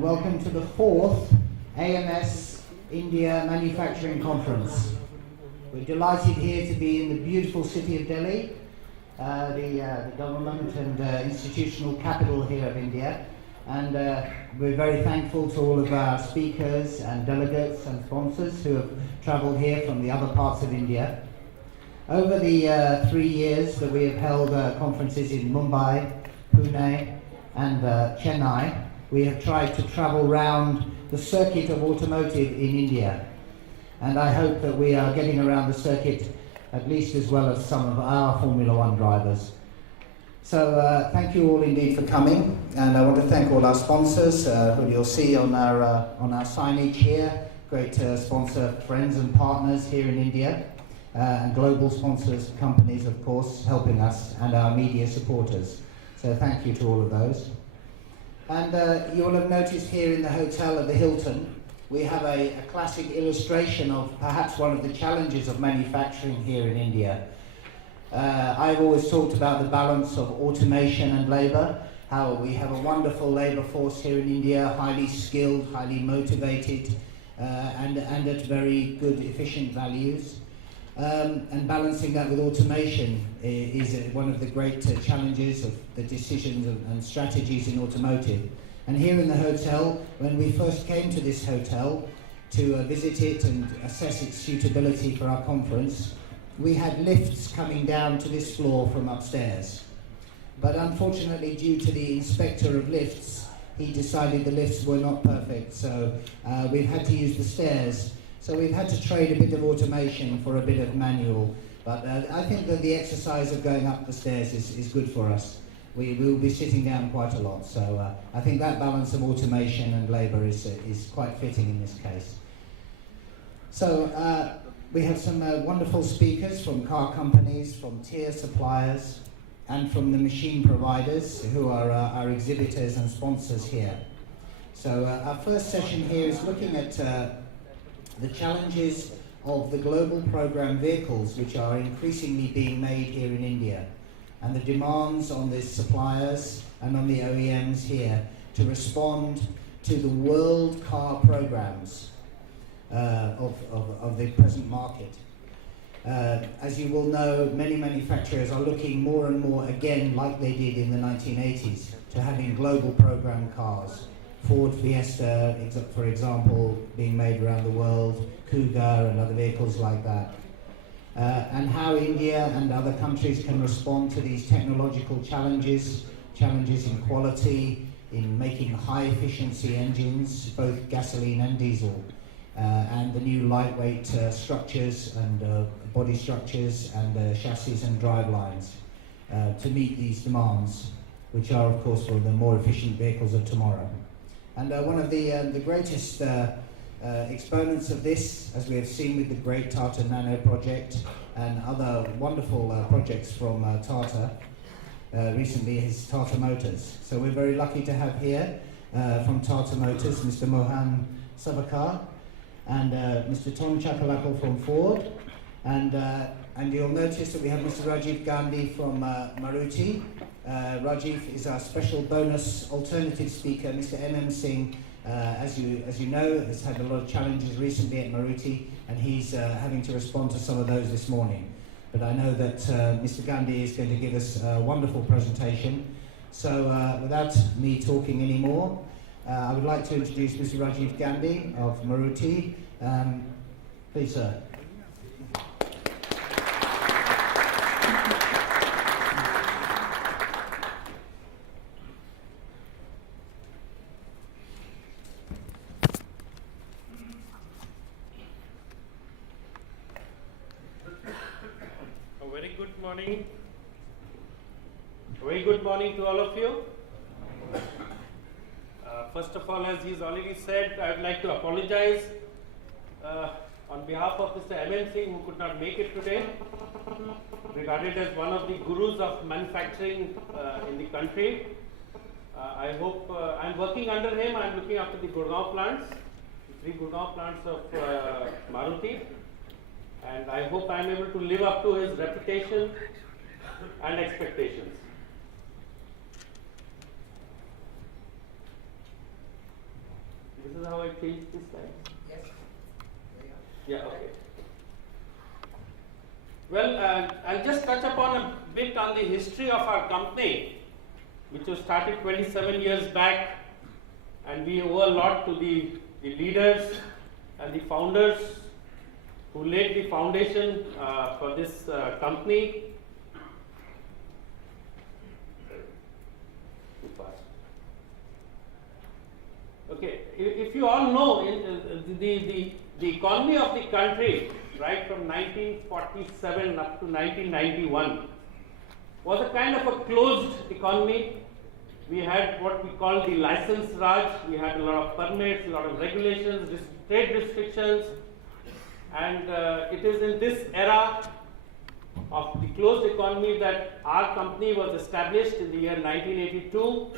Welcome to the 4th AMS India Manufacturing Conference. We're delighted here to be in the beautiful city of Delhi, the government and institutional capital here of India. And we're very thankful to all of our speakers and delegates and sponsors who have travelled here from the other parts of India. Over the 3 years that we have held conferences in Mumbai, Pune and Chennai, we have tried to travel round the circuit of automotive in India. And I hope that we are getting around the circuit at least as well as some of our Formula One drivers. So thank you all indeed for coming, and I want to thank all our sponsors who you'll see on our signage here, great sponsor friends and partners here in India, and global sponsors, companies of course, helping us, and our media supporters. So thank you to all of those. And you will have noticed here in the hotel at the Hilton, we have a classic illustration of perhaps one of the challenges of manufacturing here in India. I've always talked about the balance of automation and labour, how we have a wonderful labour force here in India, highly skilled, highly motivated, and at very good, efficient values. And balancing that with automation is one of the great challenges of the decisions and strategies in automotive. And here in the hotel, when we first came to this hotel to visit it and assess its suitability for our conference, we had lifts coming down to this floor from upstairs. But unfortunately, due to the inspector of lifts, he decided the lifts were not perfect, so we've had to use the stairs. So we've had to trade a bit of automation for a bit of manual, but I think that the exercise of going up the stairs is good for us. We will be sitting down quite a lot, so I think that balance of automation and labour is quite fitting in this case. So we have some wonderful speakers from car companies, from tier suppliers, and from the machine providers who are our exhibitors and sponsors here. So our first session here is looking at the challenges of the global program vehicles which are increasingly being made here in India, and the demands on the suppliers and on the OEMs here to respond to the world car programs of the present market. As you will know, many manufacturers are looking more and more again, like they did in the 1980s, to having global program cars. Ford Fiesta, for example, being made around the world, Cougar and other vehicles like that. And how India and other countries can respond to these technological challenges in quality, in making high efficiency engines, both gasoline and diesel, and the new lightweight structures and body structures and chassis and drive lines to meet these demands, which are of course for the more efficient vehicles of tomorrow. And one of the greatest exponents of this, as we have seen with the great Tata Nano project and other wonderful projects from Tata, recently is Tata Motors. So we're very lucky to have here from Tata Motors, Mr. Mohan Savakar and Mr. Tom Chakalakal from Ford. And you'll notice that we have Mr. Rajiv Gandhi from Maruti. Rajiv is our special bonus alternative speaker. Mr. M.M. Singh, as you know, has had a lot of challenges recently at Maruti, and he's having to respond to some of those this morning. But I know that Mr. Gandhi is going to give us a wonderful presentation. So without me talking anymore, I would like to introduce Mr. Rajiv Gandhi of Maruti. Please, sir. Very good morning to all of you. First of all, as he's already said, I would like to apologize on behalf of Mr. M.M. Singh, who could not make it today, regarded as one of the gurus of manufacturing in the country. I hope I'm working under him. I'm looking after the Gurgaon plants, the 3 Gurgaon plants of Maruti, and I hope I'm able to live up to his reputation and expectations. This is how I change this slide. Yes. Yeah, okay. Well, I'll just touch upon a bit on the history of our company, which was started 27 years back, and we owe a lot to the leaders and the founders who laid the foundation for this company. Okay, if you all know, the economy of the country, right from 1947 up to 1991, was a kind of a closed economy. We had what we call the license Raj. We had a lot of permits, a lot of regulations, trade restrictions, and it is in this era of the closed economy that our company was established in the year 1982.